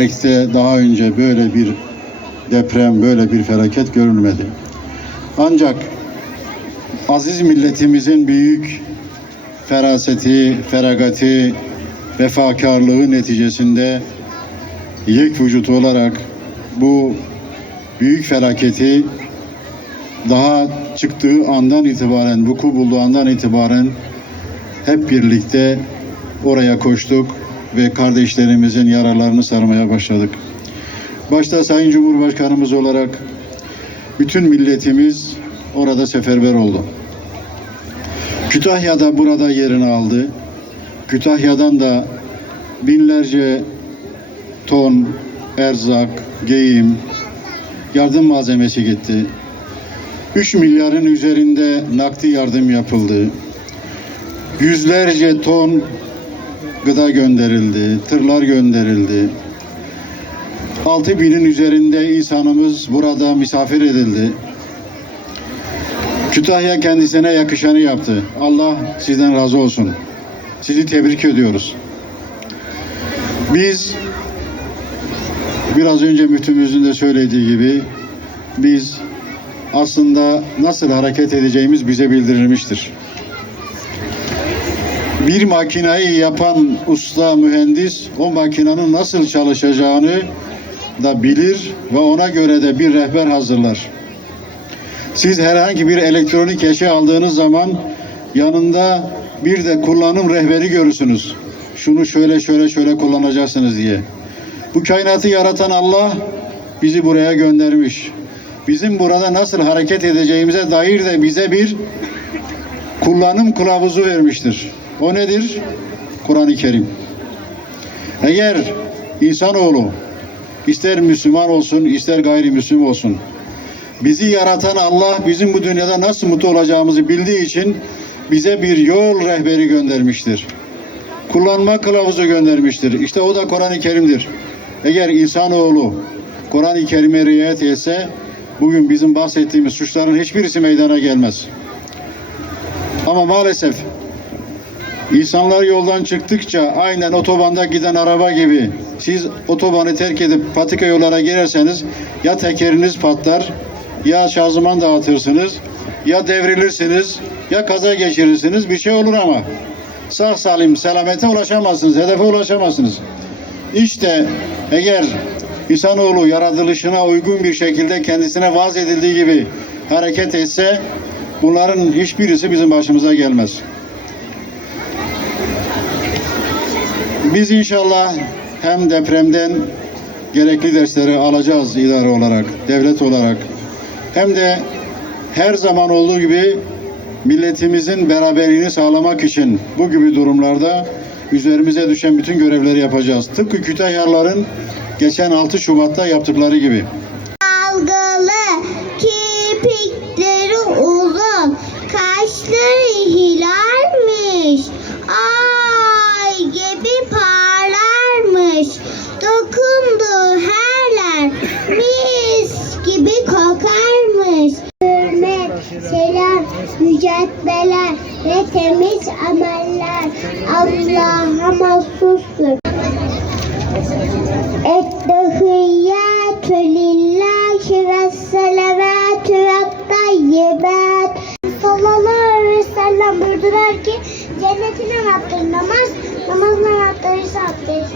Tarihte daha önce böyle bir deprem, böyle bir felaket görülmedi. Ancak aziz milletimizin büyük feraseti, feragati, vefakarlığı neticesinde yek vücut olarak bu büyük felaketi daha çıktığı andan itibaren, vuku bulduğu andan itibaren hep birlikte oraya koştuk ve kardeşlerimizin yaralarını sarmaya başladık. Başta Sayın Cumhurbaşkanımız olarak bütün milletimiz orada seferber oldu. Kütahya'da burada yerini aldı. Kütahya'dan da binlerce ton erzak, giyim, yardım malzemesi gitti. 3 milyarın üzerinde nakdi yardım yapıldı. Yüzlerce ton gıda gönderildi, tırlar gönderildi. 6 binin üzerinde insanımız burada misafir edildi. Kütahya kendisine yakışanı yaptı. Allah sizden razı olsun. Sizi tebrik ediyoruz. Biz biraz önce müftümüzün de söylediği gibi biz aslında nasıl hareket edeceğimiz bize bildirilmiştir. Bir makinayı yapan usta mühendis o makinenin nasıl çalışacağını da bilir ve ona göre de bir rehber hazırlar. Siz herhangi bir elektronik eşya aldığınız zaman yanında bir de kullanım rehberi görürsünüz. Şunu şöyle şöyle şöyle kullanacaksınız diye. Bu kainatı yaratan Allah bizi buraya göndermiş. Bizim burada nasıl hareket edeceğimize dair de bize bir kullanım kılavuzu vermiştir. O nedir? Kur'an-ı Kerim. Eğer insanoğlu ister Müslüman olsun ister gayrimüslim olsun bizi yaratan Allah bizim bu dünyada nasıl mutlu olacağımızı bildiği için bize bir yol rehberi göndermiştir. Kullanma kılavuzu göndermiştir. İşte o da Kur'an-ı Kerim'dir. Eğer insanoğlu Kur'an-ı Kerim'e riayet etse bugün bizim bahsettiğimiz suçların hiçbirisi meydana gelmez. Ama maalesef İnsanlar yoldan çıktıkça aynen otobanda giden araba gibi siz otobanı terk edip patika yollara girerseniz ya tekeriniz patlar ya şanzıman dağıtırsınız ya devrilirsiniz ya kaza geçirirsiniz bir şey olur ama sağ salim selamete ulaşamazsınız hedefe ulaşamazsınız. İşte eğer insanoğlu yaratılışına uygun bir şekilde kendisine vaaz edildiği gibi hareket etse bunların hiçbirisi bizim başımıza gelmez. Biz inşallah hem depremden gerekli dersleri alacağız idare olarak, devlet olarak. Hem de her zaman olduğu gibi milletimizin beraberliğini sağlamak için bu gibi durumlarda üzerimize düşen bütün görevleri yapacağız. Tıpkı Kütahyalıların geçen 6 Şubat'ta yaptıkları gibi. Mücadeleler ve temiz ameller Allah'a mahsustur. Ettehiyyatü lillahi ve salavatü ve tayyibat. Sallallahu aleyhi ve sellem buyurdular ki cennetin anahtarı namaz, namazın anahtarı ise abdest.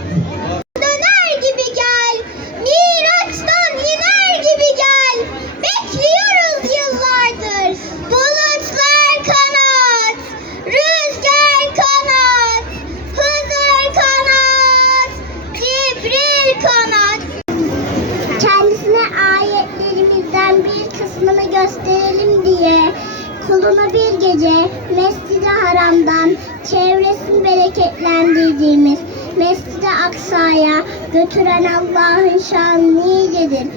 Kuluna bir gece Mescid-i Haram'dan çevresini bereketlendirdiğimiz Mescid-i Aksa'ya götüren Allah'ın şanı nicedir.